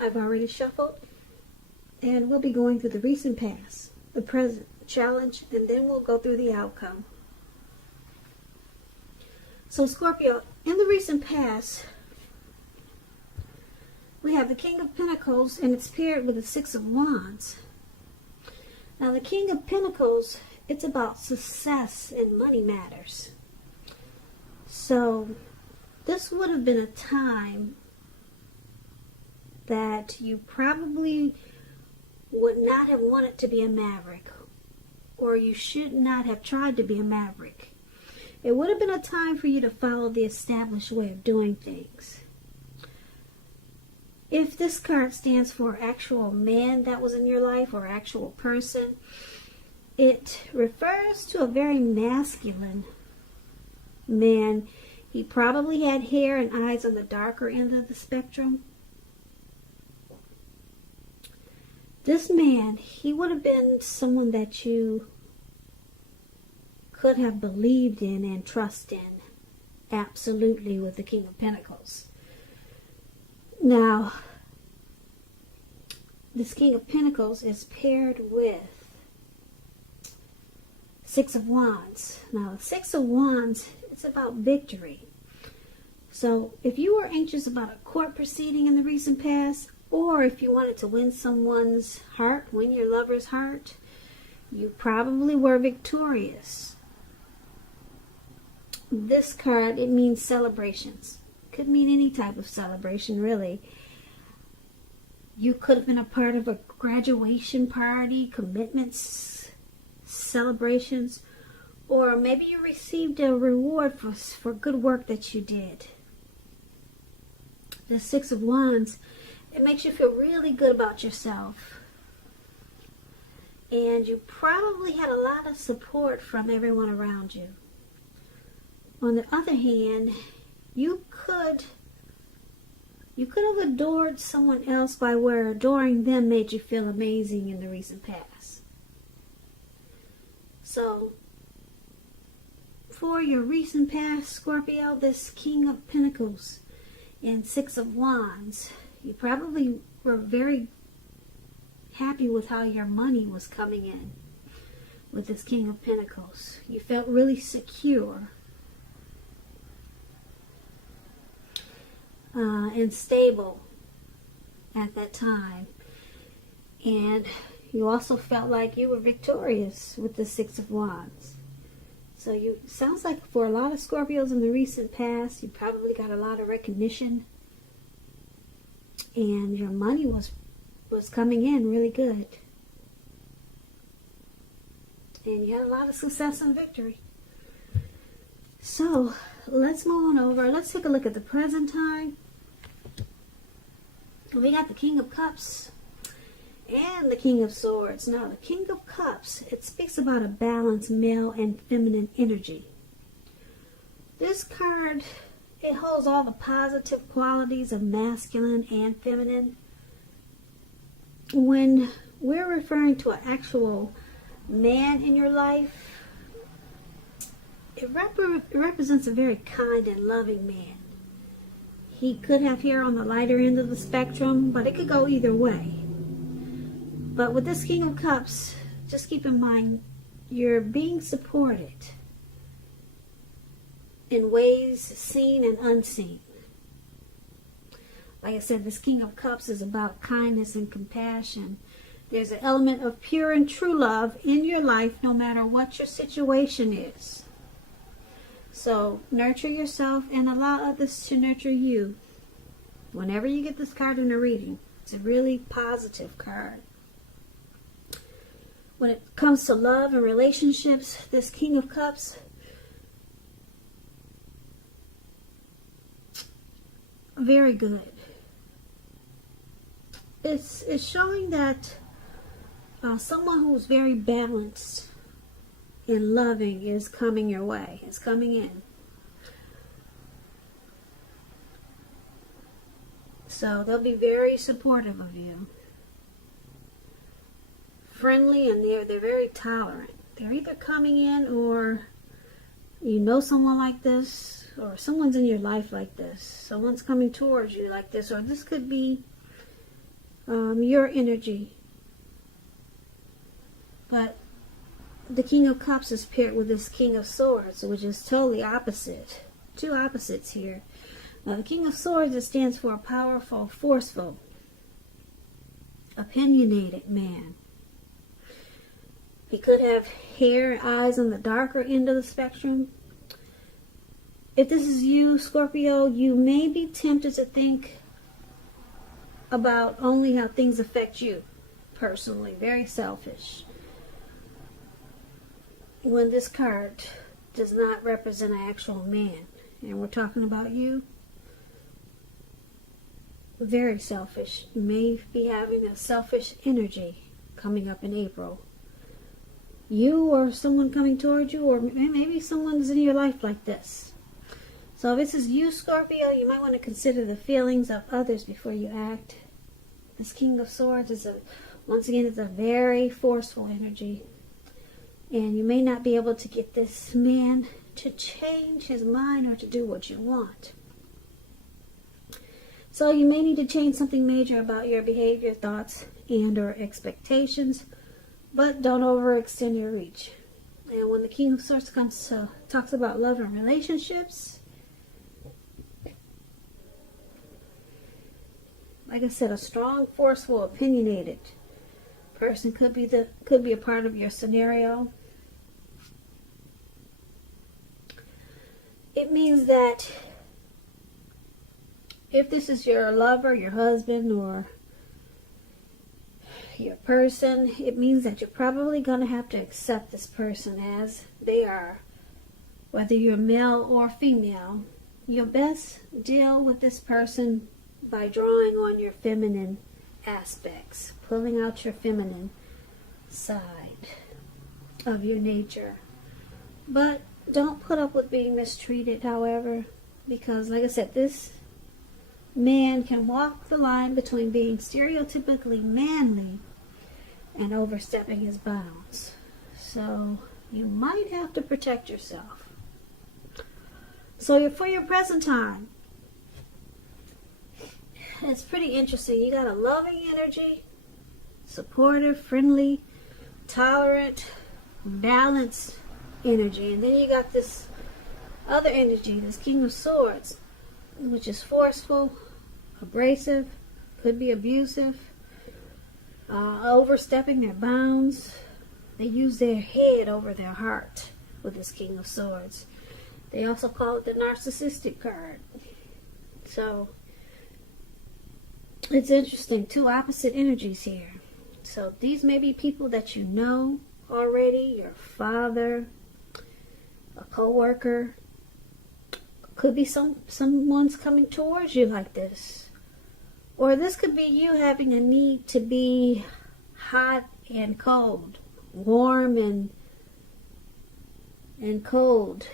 I've already shuffled, and we'll be going through the recent past, the present, challenge, and then we'll go through the outcome. So Scorpio, in the recent past, we have the King of Pentacles, and it's paired with the Six of Wands. Now the King of Pentacles, it's about success in money matters. So this would have been a time that you probably would not have wanted to be a maverick, or you should not have tried to be a maverick. It would have been a time for you to follow the established way of doing things. If this card stands for actual man that was in your life or actual person, it refers to a very masculine man. He probably had hair and eyes on the darker end of the spectrum. This man, he would have been someone that you could have believed in and trust in. Absolutely, with the King of Pentacles. Now, this King of Pentacles is paired with Six of Wands. Now, the Six of Wands, it's about victory. So, if you were anxious about a court proceeding in the recent past, or if you wanted to win someone's heart, win your lover's heart, you probably were victorious. This card, it means celebrations. Could mean any type of celebration, really. You could have been a part of a graduation party, commitments, celebrations, or maybe you received a reward for good work that you did. The Six of Wands, it makes you feel really good about yourself. And you probably had a lot of support from everyone around you. On the other hand, you could have adored someone else by where adoring them made you feel amazing in the recent past. So, for your recent past, Scorpio, this King of Pentacles and Six of Wands, you probably were very happy with how your money was coming in with this King of Pentacles. You felt really secure and stable at that time. And you also felt like you were victorious with the Six of Wands. So sounds like for a lot of Scorpios in the recent past, you probably got a lot of recognition. And your money was coming in really good. And you had a lot of success and victory. So, let's move on over. Let's take a look at the present time. We got the King of Cups and the King of Swords. Now, the King of Cups, it speaks about a balanced male and feminine energy. This card, it holds all the positive qualities of masculine and feminine. When we're referring to an actual man in your life, it represents a very kind and loving man. He could have hair on the lighter end of the spectrum, but it could go either way. But with this King of Cups, just keep in mind, you're being supported in ways seen and unseen. Like I said, this King of Cups is about kindness and compassion. There's an element of pure and true love in your life, no matter what your situation is. So nurture yourself and allow others to nurture you. Whenever you get this card in a reading, it's a really positive card. When it comes to love and relationships, this King of Cups, very good. It's showing that someone who's very balanced and loving is coming your way. It's coming in. So they'll be very supportive of you. Friendly, and they're very tolerant. They're either coming in, or you know someone like this, or someone's in your life like this. Someone's coming towards you like this, or this could be your energy. But the King of Cups is paired with this King of Swords, which is totally opposite. Two opposites here. Now, the King of Swords, it stands for a powerful, forceful, opinionated man. He could have hair and eyes on the darker end of the spectrum. If this is you, Scorpio, you may be tempted to think about only how things affect you personally. Very selfish. When this card does not represent an actual man, and we're talking about you, very selfish. You may be having a selfish energy coming up in April. You or someone coming towards you, or maybe someone's in your life like this. So if this is you, Scorpio, you might want to consider the feelings of others before you act. This King of Swords is once again, it's a very forceful energy. And you may not be able to get this man to change his mind or to do what you want. So you may need to change something major about your behavior, thoughts, and or expectations. But don't overextend your reach. And when the King of Swords talks about love and relationships, like I said, a strong, forceful, opinionated person could be a part of your scenario. It means that if this is your lover, your husband, or your person, it means that you're probably going to have to accept this person as they are. Whether you're male or female, you'll best deal with this person by drawing on your feminine aspects, pulling out your feminine side of your nature. But don't put up with being mistreated, however, because like I said, this man can walk the line between being stereotypically manly and overstepping his bounds. So you might have to protect yourself. So for your present time, it's pretty interesting. You got a loving energy, supportive, friendly, tolerant, balanced energy. And then you got this other energy, this King of Swords, which is forceful, abrasive, could be abusive, overstepping their bounds. They use their head over their heart with this King of Swords. They also call it the narcissistic card. So it's interesting, two opposite energies here. So these may be people that you know already, your father, a co-worker. Could be someone's coming towards you like this. Or this could be you having a need to be hot and cold, warm and cold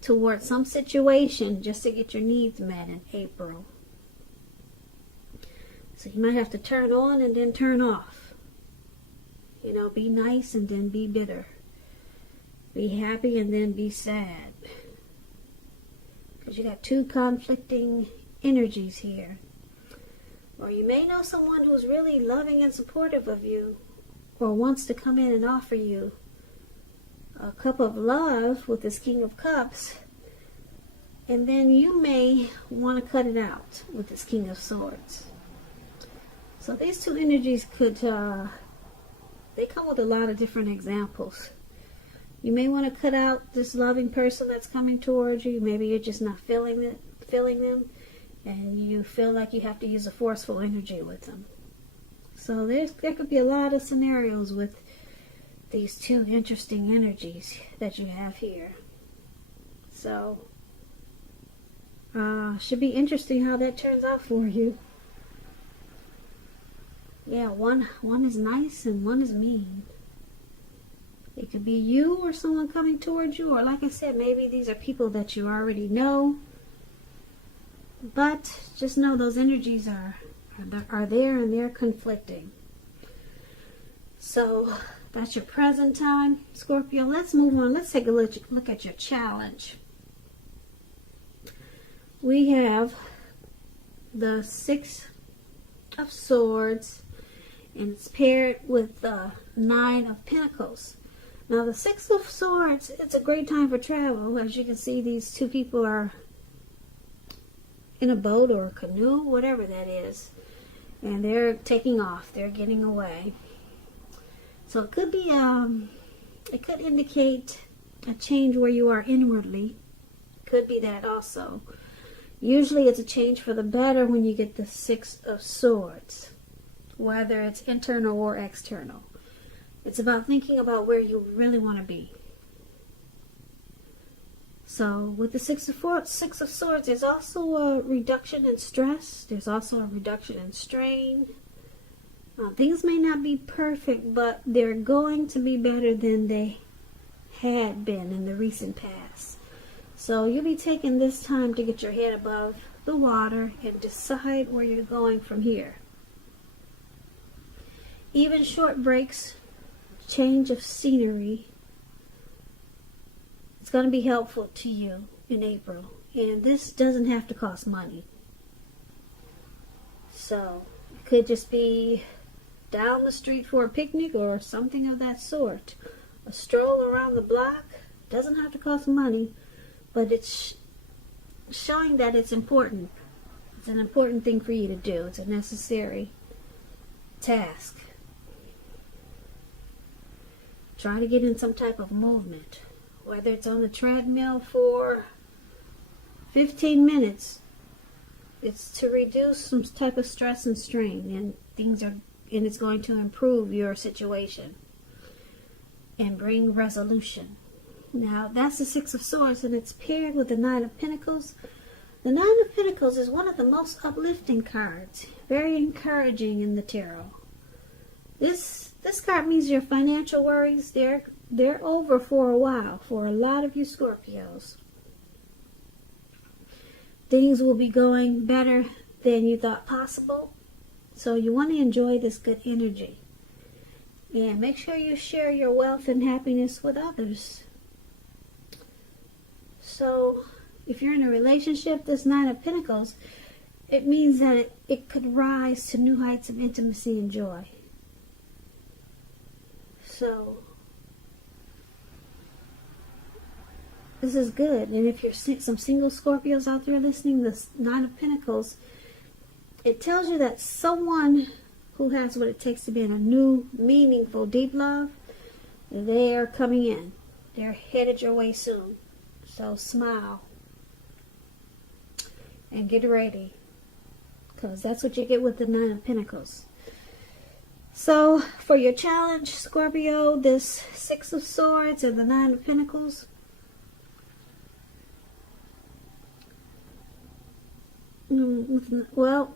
towards some situation just to get your needs met in April. So you might have to turn on and then turn off. You know, be nice and then be bitter. Be happy and then be sad. Because you got two conflicting energies here. Or you may know someone who's really loving and supportive of you, or wants to come in and offer you a cup of love with this King of Cups, and then you may want to cut it out with this King of Swords. So these two energies could, they come with a lot of different examples. You may want to cut out this loving person that's coming towards you. Maybe you're just not feeling them, and you feel like you have to use a forceful energy with them. So there could be a lot of scenarios with these two interesting energies that you have here. So should be interesting how that turns out for you. Yeah, one is nice and one is mean. It could be you or someone coming towards you, or like I said, maybe these are people that you already know. But just know those energies are there and they're conflicting. So that's your present time, Scorpio. Let's move on. Let's take a look at your challenge. We have the Six of Swords, and it's paired with the Nine of Pentacles. Now the Six of Swords, it's a great time for travel. As you can see, these two people are in a boat or a canoe, whatever that is, and they're taking off. They're getting away. So it could be, it could indicate a change where you are inwardly. Could be that also. Usually it's a change for the better when you get the Six of Swords, whether it's internal or external. It's about thinking about where you really want to be. So with the Six of Swords, there's also a reduction in stress. There's also a reduction in strain. Things may not be perfect, but they're going to be better than they had been in the recent past. So you'll be taking this time to get your head above the water and decide where you're going from here. Even short breaks, change of scenery, it's going to be helpful to you in April. And this doesn't have to cost money. So it could just be down the street for a picnic or something of that sort. A stroll around the block doesn't have to cost money, but it's showing that it's important. It's an important thing for you to do. It's a necessary task. Try to get in some type of movement, whether it's on the treadmill for 15 minutes. It's to reduce some type of stress and strain, and it's going to improve your situation and bring resolution. Now that's the Six of Swords, and it's paired with the Nine of Pentacles. The Nine of Pentacles is one of the most uplifting cards, very encouraging in the tarot. This card means your financial worries, they're over for a while for a lot of you Scorpios. Things will be going better than you thought possible. So you want to enjoy this good energy. And make sure you share your wealth and happiness with others. So if you're in a relationship, this Nine of Pentacles, it means that it could rise to new heights of intimacy and joy. So this is good. And if you're some single Scorpios out there listening, this Nine of Pentacles, it tells you that someone who has what it takes to be in a new, meaningful, deep love, they are coming in. They're headed your way soon. So smile and get ready, because that's what you get with the Nine of Pentacles. So for your challenge, Scorpio, this Six of Swords and the Nine of Pentacles, well,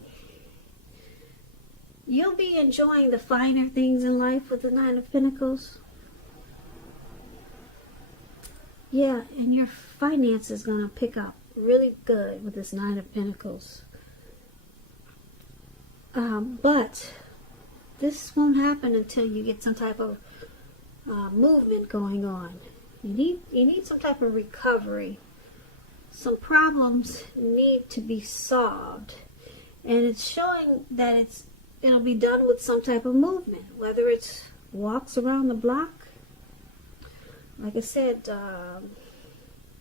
you'll be enjoying the finer things in life with the Nine of Pentacles. Yeah, and your finance is going to pick up really good with this Nine of Pentacles. But this won't happen until you get some type of movement going on. You need some type of recovery. Some problems need to be solved. And it's showing that it'll be done with some type of movement, whether it's walks around the block. Like I said,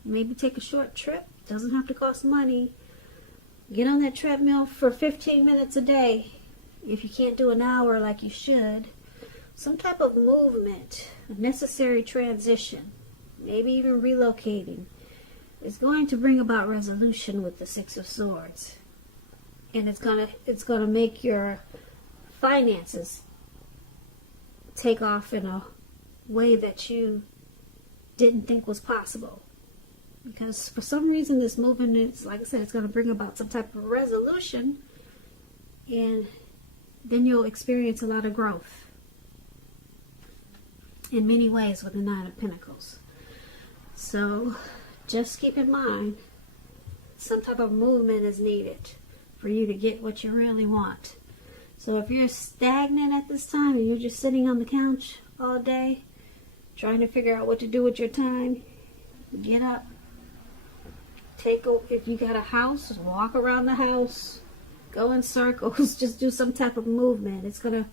maybe take a short trip. Doesn't have to cost money. Get on that treadmill for 15 minutes a day. If you can't do an hour like you should, some type of movement, a necessary transition, maybe even relocating, is going to bring about resolution with the Six of Swords. And it's gonna make your finances take off in a way that you didn't think was possible. Because for some reason this movement is, like I said, it's going to bring about some type of resolution, and then you'll experience a lot of growth in many ways with the Nine of Pentacles. So just keep in mind, some type of movement is needed for you to get what you really want. So if you're stagnant at this time and you're just sitting on the couch all day trying to figure out what to do with your time, get up. If you got a house, walk around the house. go in circles, just do some type of movement. It's going to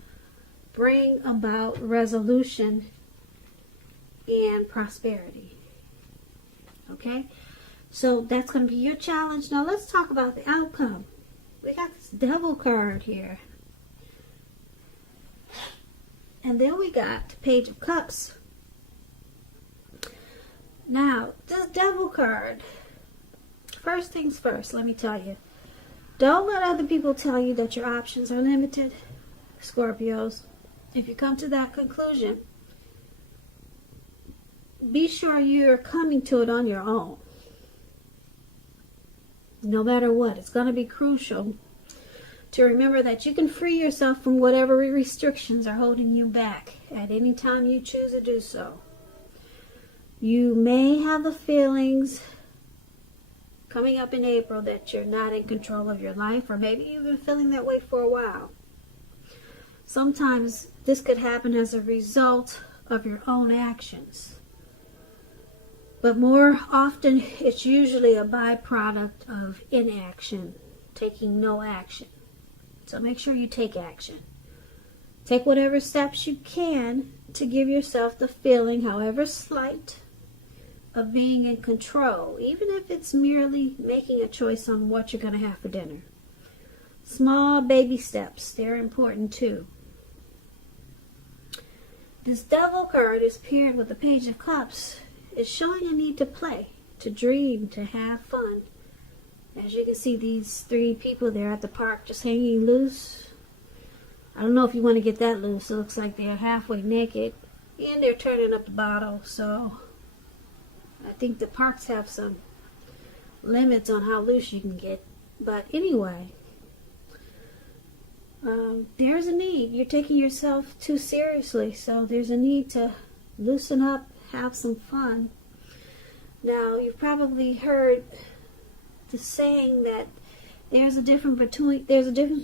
bring about resolution and prosperity. Okay? So that's going to be your challenge. Now let's talk about the outcome. We got this Devil card here. And then we got the Page of Cups. Now, this Devil card, first things first, let me tell you. Don't let other people tell you that your options are limited, Scorpios. If you come to that conclusion, be sure you're coming to it on your own. No matter what, it's going to be crucial to remember that you can free yourself from whatever restrictions are holding you back at any time you choose to do so. You may have the feelings coming up in April that you're not in control of your life, or maybe you've been feeling that way for a while. Sometimes this could happen as a result of your own actions. But more often, it's usually a byproduct of inaction, taking no action. So make sure you take action. Take whatever steps you can to give yourself the feeling, however slight, of being in control, even if it's merely making a choice on what you're going to have for dinner. Small baby steps, they're important too. This Devil card is paired with the Page of Cups. It's showing a need to play, to dream, to have fun. As you can see, these three people there at the park just hanging loose. I don't know if you want to get that loose. It looks like they're halfway naked and they're turning up the bottle. So I think the parks have some limits on how loose you can get. But anyway, there's a need. You're taking yourself too seriously. So there's a need to loosen up, have some fun. Now, you've probably heard the saying that there's a difference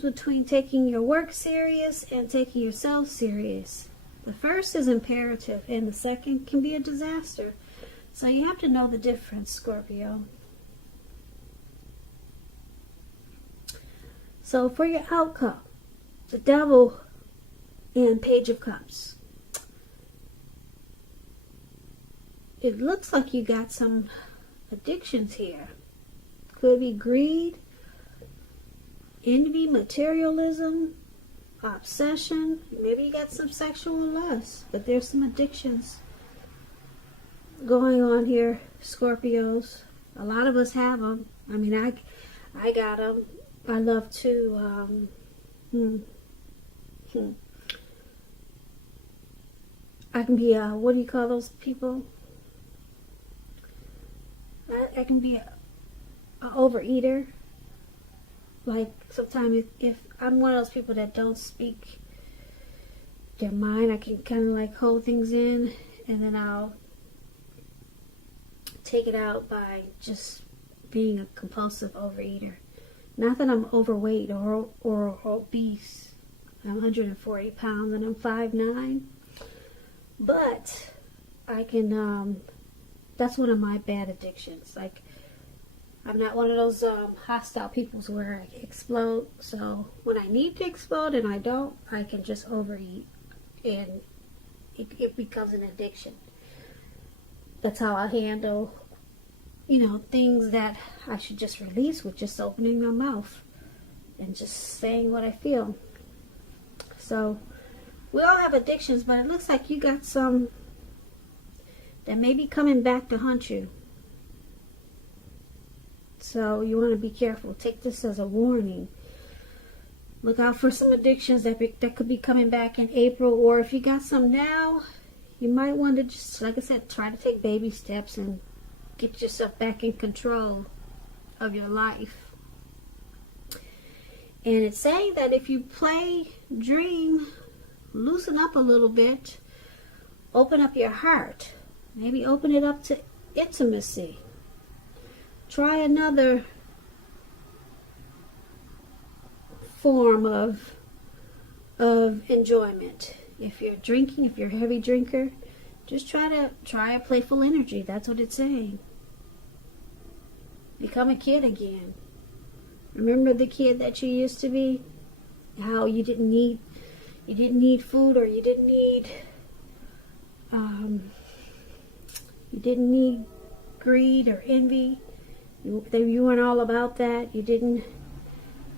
between taking your work serious and taking yourself serious. The first is imperative and the second can be a disaster. So you have to know the difference, Scorpio. So for your outcome, the Devil and Page of Cups. It looks like you got some addictions here. Could be greed, envy, materialism, obsession. Maybe you got some sexual lust, but there's some addictions going on here, Scorpios. A lot of us have them. I mean, I got them. I love to I can be what do you call those people? I can be an overeater. Like sometimes if I'm one of those people that don't speak their mind, I can kind of like hold things in, and then I'll take it out by just being a compulsive overeater. Not that I'm overweight or obese. I'm 140 pounds and I'm 5'9". But I can, that's one of my bad addictions. Like, I'm not one of those hostile peoples where I explode. So when I need to explode and I don't, I can just overeat. And it becomes an addiction. That's how I handle, things that I should just release with just opening my mouth and just saying what I feel. So we all have addictions, but it looks like you got some that may be coming back to haunt you. So you want to be careful. Take this as a warning. Look out for some addictions that could be coming back in April, or if you got some now, you might want to just, like I said, try to take baby steps and get yourself back in control of your life. And it's saying that if you play, dream, loosen up a little bit, open up your heart, maybe open it up to intimacy. Try another form of enjoyment. If you're drinking, if you're a heavy drinker, just try a playful energy. That's what it's saying. Become a kid again. Remember the kid that you used to be? How you didn't need food, or you didn't need greed or envy. You weren't all about that. You didn't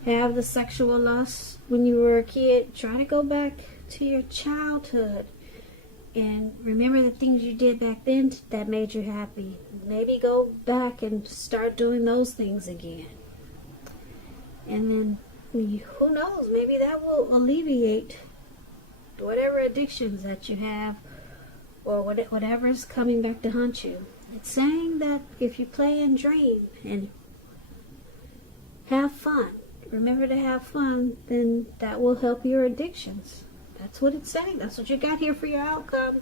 have the sexual lust when you were a kid. Try to go back to your childhood and remember the things you did back then that made you happy. Maybe go back and start doing those things again. And then, who knows, maybe that will alleviate whatever addictions that you have, or whatever is coming back to haunt you. It's saying that if you play and dream and have fun, remember to have fun, then that will help your addictions. That's what it's saying. That's what you got here for your outcome.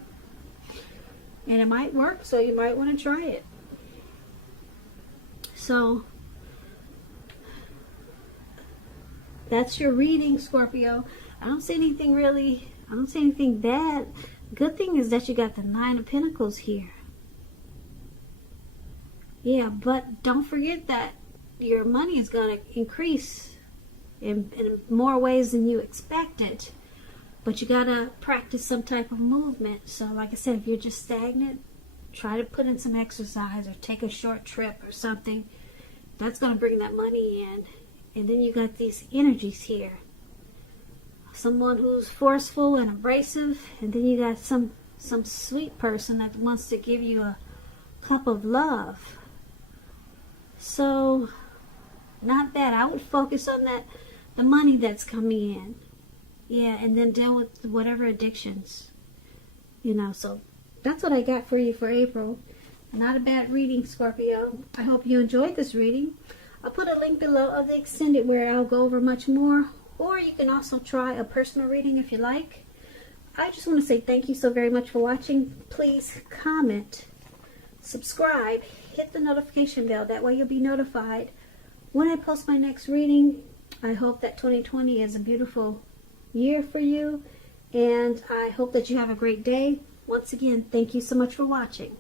And it might work, so you might want to try it. So, that's your reading, Scorpio. I don't see anything bad. Good thing is that you got the 9 of Pentacles here. Yeah, but don't forget that your money is going to increase in more ways than you expected. But you got to practice some type of movement. So like I said, if you're just stagnant, try to put in some exercise or take a short trip or something. That's going to bring that money in. And then you got these energies here. Someone who's forceful and abrasive. And then you got some sweet person that wants to give you a cup of love. So, not that. I would focus on the money that's coming in. Yeah, and then deal with whatever addictions. So that's what I got for you for April. Not a bad reading, Scorpio. I hope you enjoyed this reading. I'll put a link below of the extended where I'll go over much more. Or you can also try a personal reading if you like. I just want to say thank you so very much for watching. Please comment, subscribe, hit the notification bell. That way you'll be notified when I post my next reading. I hope that 2020 is a beautiful year for you. And I hope that you have a great day. Once again, thank you so much for watching.